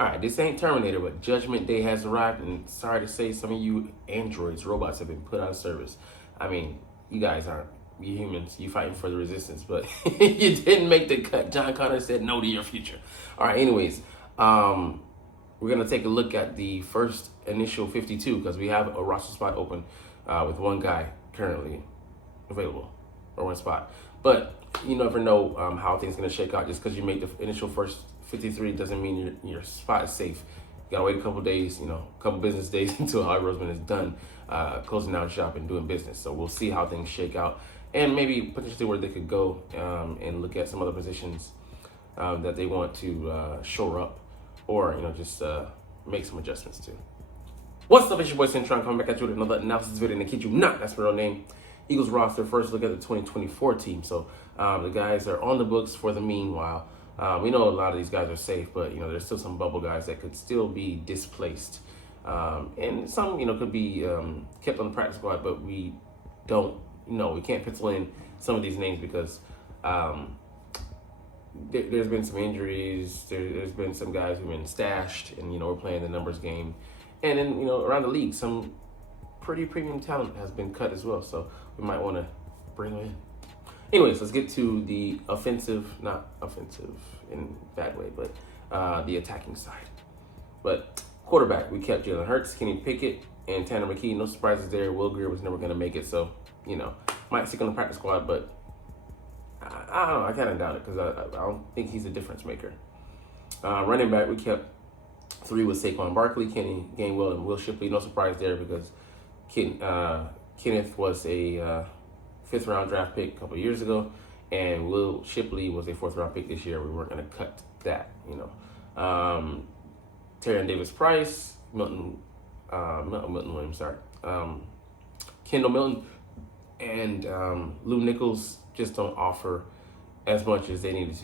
All right, this ain't Terminator, but Judgment Day has arrived, and sorry to say, some of you androids, robots, have been put out of service. I mean, you guys aren't. You humans, you fighting for the resistance, but you didn't make the cut. John Connor said no to your future. All right, anyways, we're gonna take a look at the first initial 52 because we have a roster spot open with one guy currently available or one spot. But you never know how things gonna shake out. Just because you make the initial first 53 doesn't mean your spot is safe. You gotta wait a couple days, a couple business days until Howie Roseman is done closing down shop and doing business. So we'll see how things shake out, and maybe potentially where they could go and look at some other positions that they want to shore up, or just make some adjustments to. What's up, it's your boy Cintron coming back at you with another analysis video, and I kid you not, that's my real name. Eagles roster, first look at the 2024 team. So the guys are on the books for the meanwhile. We know a lot of these guys are safe, but there's still some bubble guys that could still be displaced, and some could be kept on the practice squad. But we don't know. We can't pencil in some of these names because there's been some injuries. There's been some guys who've been stashed, and we're playing the numbers game. And then around the league, some pretty premium talent has been cut as well. So we might want to bring them in. Anyways, let's get to the offensive, not offensive in that way, but the attacking side. But quarterback, we kept Jalen Hurts, Kenny Pickett, and Tanner McKee. No surprises there. Will Greer was never going to make it, so might stick on the practice squad, but I don't know. I kind of doubt it because I don't think he's a difference maker. Running back, we kept 3 with Saquon Barkley, Kenny Gainwell, and Will Shipley. No surprise there because Kenneth was a 5th round draft pick a couple of years ago, and Will Shipley was a 4th round pick this year. We weren't going to cut that, Terry Davis Price, Milton Williams, Kendall Milton, and Lou Nichols just don't offer as much as they needed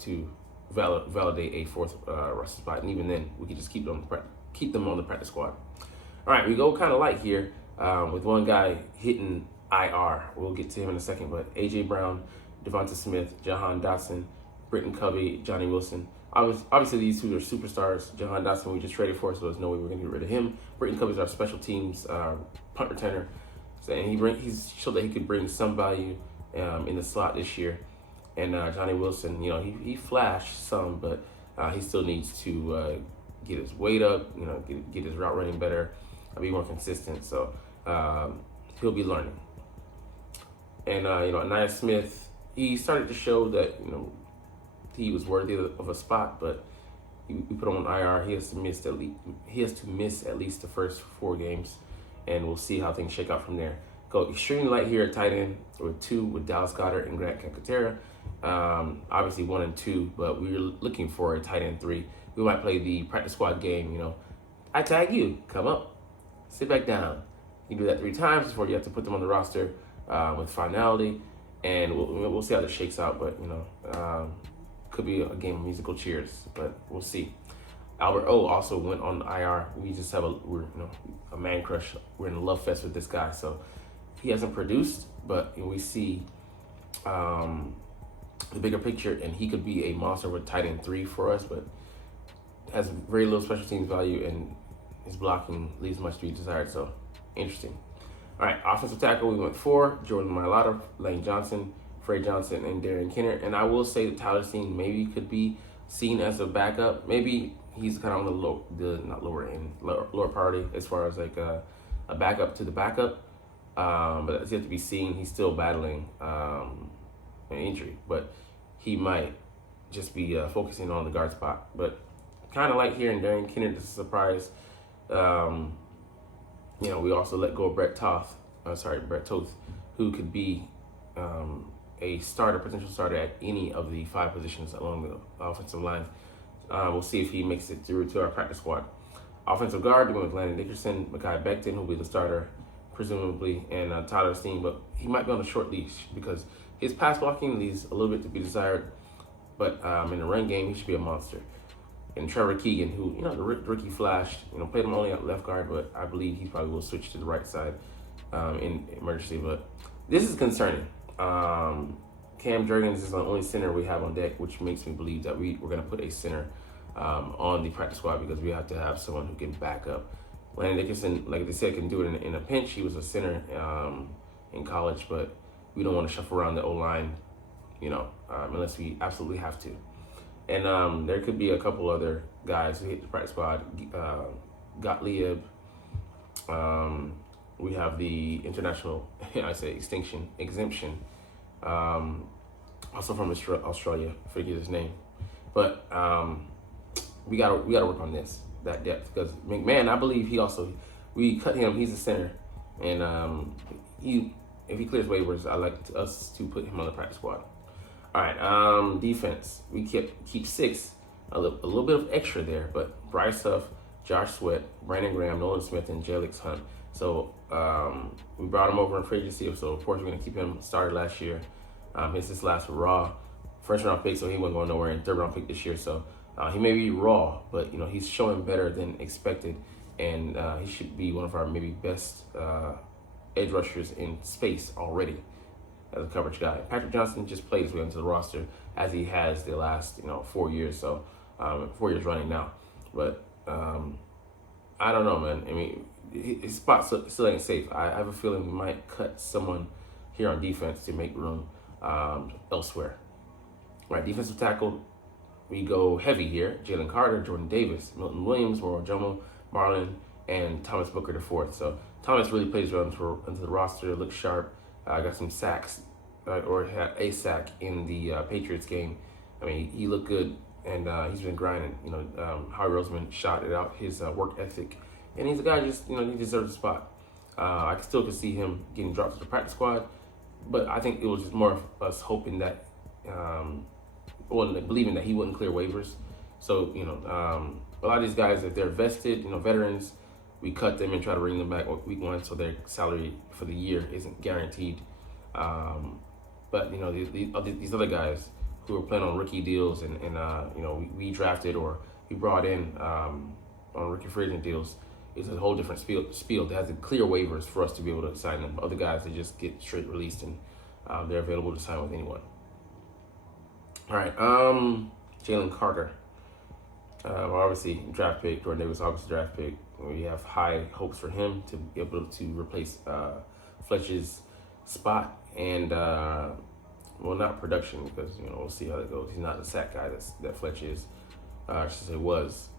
to validate a 4th roster spot, and even then we could just keep them on the practice squad. All right, we go kind of light here with one guy hitting IR. We'll get to him in a second, but A.J. Brown, Devonta Smith, Jahan Dotson, Britton Covey, Johnny Wilson. Obviously, these two are superstars. Jahan Dotson we just traded for, so there's no way we're going to get rid of him. Britton Covey is our special teams punt returner, and he's showed that he could bring some value in the slot this year. And Johnny Wilson, he flashed some, but he still needs to get his weight up, get his route running better, be more consistent. So he'll be learning. And Anaya Smith, he started to show that he was worthy of a spot, but we put him on IR. He has to miss at least the first 4 games, and we'll see how things shake out from there. Go extremely light here at tight end with 2 with Dallas Goedert and Grant Calcaterra. Obviously 1 and 2, but we were looking for a tight end 3. We might play the practice squad game. I tag you, come up, sit back down. You do that 3 times before you have to put them on the roster with finality, and we'll see how this shakes out. But could be a game of musical chairs, but we'll see. Albert O also went on IR. We just have we're a man crush. We're in a love fest with this guy, so he hasn't produced, but we see the bigger picture, and he could be a monster with tight end 3 for us, but has very little special teams value, and his blocking leaves much to be desired. So interesting. All right, offensive tackle, we went 4, Jordan Mailata, Lane Johnson, Frey Johnson, and Darren Kenner. And I will say that Tyler Steen maybe could be seen as a backup. Maybe he's kind of on the lower priority as far as like a backup to the backup. But it's yet to be seen. He's still battling an injury, but he might just be focusing on the guard spot. But kind of like here in Darren Kenner, this is a surprise. We also let go of Brett Toth, who could be a potential starter at any of the 5 positions along the offensive line. We'll see if he makes it through to our practice squad. Offensive guard, we went with Landon Dickerson, Mekhi Becton, who'll be the starter, presumably, and Tyler Steen, but he might be on a short leash because his pass blocking leaves a little bit to be desired, but in the run game, he should be a monster. And Trevor Keegan, who, the rookie flashed, played him only at left guard, but I believe he probably will switch to the right side in emergency. But this is concerning. Cam Jurgens is the only center we have on deck, which makes me believe that we're going to put a center on the practice squad because we have to have someone who can back up. Landon Dickinson, like they said, can do it in a pinch. He was a center in college, but we don't want to shuffle around the O-line, unless we absolutely have to. And there could be a couple other guys who hit the practice squad. Gottlieb. We have the international, exemption. Also from Australia, I forget his name. But we gotta work on that depth, because McMahon, I believe we cut him. He's a center, and if he clears waivers, I like us to put him on the practice squad. All right, defense. We keep 6, a little bit of extra there, but Bryce Huff, Josh Sweat, Brandon Graham, Nolan Smith, and Jalix Hunt. So we brought him over in free agency, so of course we're gonna keep him. Started last year. It's his last raw first round pick, so he wasn't going nowhere. And third round pick this year, so he may be raw, but he's showing better than expected, and he should be one of our maybe best edge rushers in space already as a coverage guy. Patrick Johnson just played his way into the roster as he has the last 4 years, so 4 years running now. But I don't know, man. I mean, his spot still ain't safe. I have a feeling we might cut someone here on defense to make room elsewhere. Right, defensive tackle, we go heavy here. Jalen Carter, Jordan Davis, Milton Williams, Moral Jomo, Marlon, and Thomas Booker IV. So Thomas really plays well into the roster, looks sharp. Got some sacks, or had a sack in the Patriots game. I mean, he looked good, and he's been grinding. Howie Roseman shouted out his work ethic, and he's a guy he deserves a spot. I still could see him getting dropped to the practice squad, but I think it was just more of us hoping that, believing that he wouldn't clear waivers. So, a lot of these guys, if they're vested, veterans, we cut them and try to bring them back week 1, so their salary for the year isn't guaranteed. But these other guys who are playing on rookie deals, and we drafted or we brought in on rookie free agent deals, it's a whole different spiel. They have to clear waivers for us to be able to sign them. Other guys, they just get straight released, and they're available to sign with anyone. All right, Jalen Carter. Obviously, draft pick. Jordan Davis, obviously draft pick. We have high hopes for him to be able to replace Fletch's spot, and not production, because we'll see how that goes. He's not the sack guy that Fletch is. I should say was,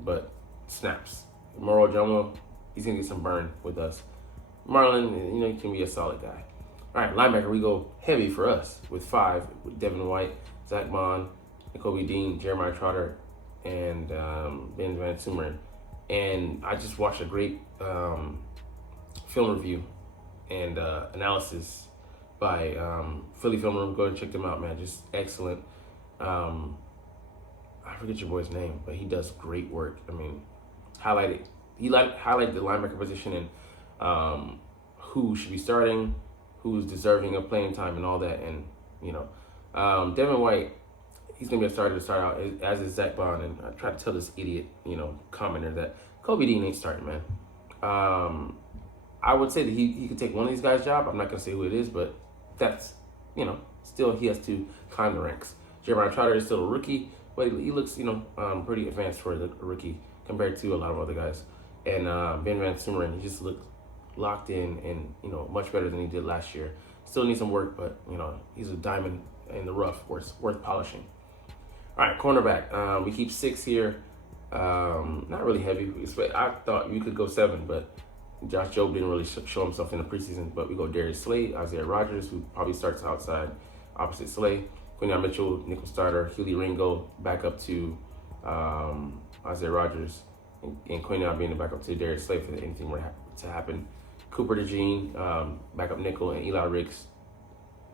but snaps. Moral Jomo, he's gonna get some burn with us. Marlon, he can be a solid guy. All right, linebacker, we go heavy for us with 5, with Devin White, Zach Bond, Nakobe Dean, Jeremiah Trotter, and Ben Van Sumeren. And I just watched a great film review and analysis by Philly Film Room. Go and check them out, man. Just excellent. I forget your boy's name, but he does great work. I mean, highlighted the linebacker position and who should be starting, who's deserving of playing time, and all that. And Devin White, he's gonna be a starter to start out, as is Zach Bond. And I tried to tell this idiot, commenter that Kobe Dean ain't starting, man. I would say that he could take one of these guys' job. I'm not gonna say who it is, but that's still he has to climb the ranks. Jeremiah Trotter is still a rookie, but he looks pretty advanced for a rookie compared to a lot of other guys. And Ben Van Sumeren, he just looked locked in and much better than he did last year. Still needs some work, but he's a diamond in the rough, worth polishing. All right, cornerback. We keep 6 here. Not really heavy. I thought we could go 7, but Josh Jobe didn't really show himself in the preseason. But we go Darius Slade, Isaiah Rodgers, who probably starts outside, opposite Slade. Quinyon Mitchell, nickel starter. Huey Ringo, back up to Isaiah Rodgers, and Quinyon being the backup to Darius Slade for anything were to happen. Cooper DeJean, backup nickel, and Eli Ricks,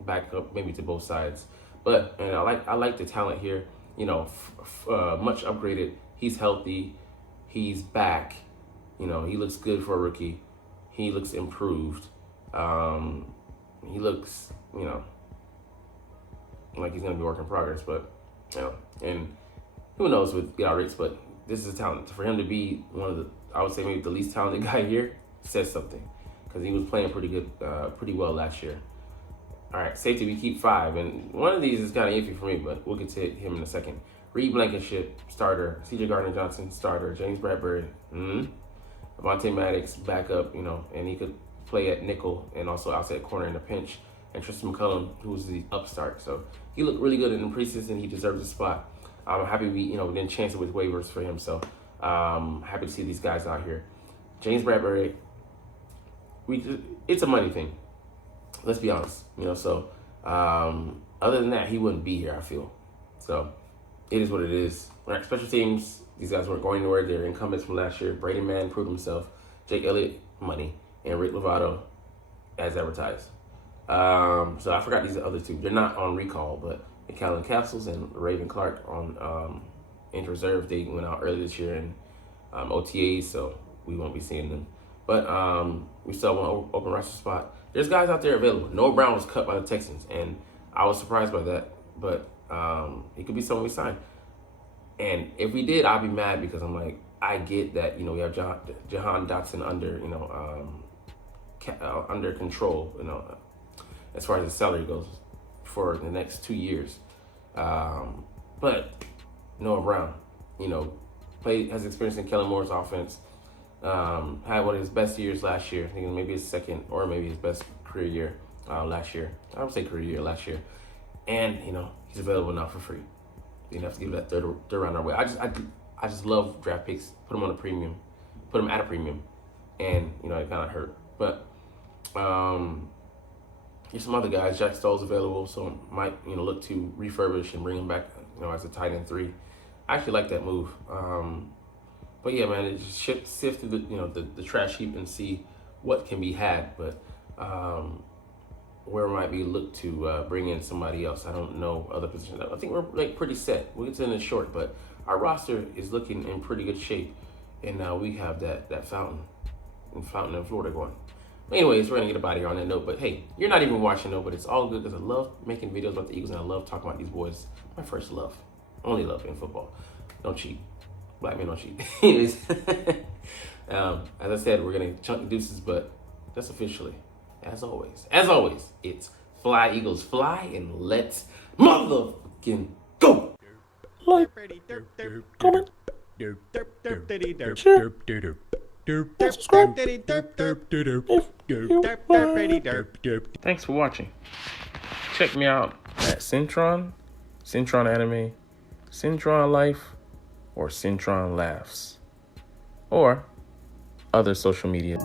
back up maybe to both sides. But I like the talent here. Much upgraded. He's healthy. He's back. He looks good for a rookie. He looks improved. He looks, like he's gonna be work in progress. But and who knows with Eli Ricks? But this is a talent for him to be one of the, I would say maybe the least talented guy here. Says something, because he was playing pretty well last year. All right, safety, we keep 5, and one of these is kind of iffy for me, but we'll get to him in a second. Reed Blankenship, starter. C.J. Gardner-Johnson, starter. James Bradbury, Avonte Maddox, backup, and he could play at nickel and also outside corner in a pinch. And Tristan McCullum, who's the upstart. So he looked really good in the preseason. He deserves a spot. I'm happy we didn't chance it with waivers for him. So happy to see these guys out here. James Bradbury, it's a money thing. Let's be honest. So other than that, he wouldn't be here, I feel. So it is what it is. When our special teams, these guys weren't going anywhere. They're incumbents from last year. Brady Mann proved himself. Jake Elliott, money. And Rick Lovato, as advertised. So I forgot these other two. They're not on recall, but Callan Castles and Raven Clark on injured reserve. They went out early this year in OTAs, so we won't be seeing them. But we still have one open roster spot. There's guys out there available. Noah Brown was cut by the Texans, and I was surprised by that. But he could be someone we sign. And if we did, I'd be mad because I'm like, I get that, we have Jahan Dotson under control, as far as his salary goes for the next 2 years. But Noah Brown, has experience in Kellen Moore's offense. Had one of his best years last year. I think maybe his second or maybe his best career year last year. I would say career year last year. And, he's available now for free. You have to give that third round away. I just love draft picks. Put them on a premium. Put them at a premium. And, it kind of hurt. But there's some other guys. Jack Stoll's available, so might, look to refurbish and bring him back, as a tight end 3. I actually like that move. But yeah, man, it just sift through the trash heap and see what can be had. But where might we look to bring in somebody else? I don't know other positions. I think we're pretty set. We'll get to it short, but our roster is looking in pretty good shape, and now we have that fountain in Florida going. Anyways, we're gonna get about here on that note. But hey, you're not even watching though, but it's all good because I love making videos about the Eagles and I love talking about these boys. My first love, only love in football. Don't cheat. Black men don't cheat. Anyways, as I said, we're gonna chunk the deuces, but that's officially. As always, it's fly, Eagles, fly, and let's motherfucking go! Like, comment, share, subscribe if you want. Thanks for watching. Check me out at Cintron, Cintron Anime, Cintron Life, or Cintron Laughs, or other social media.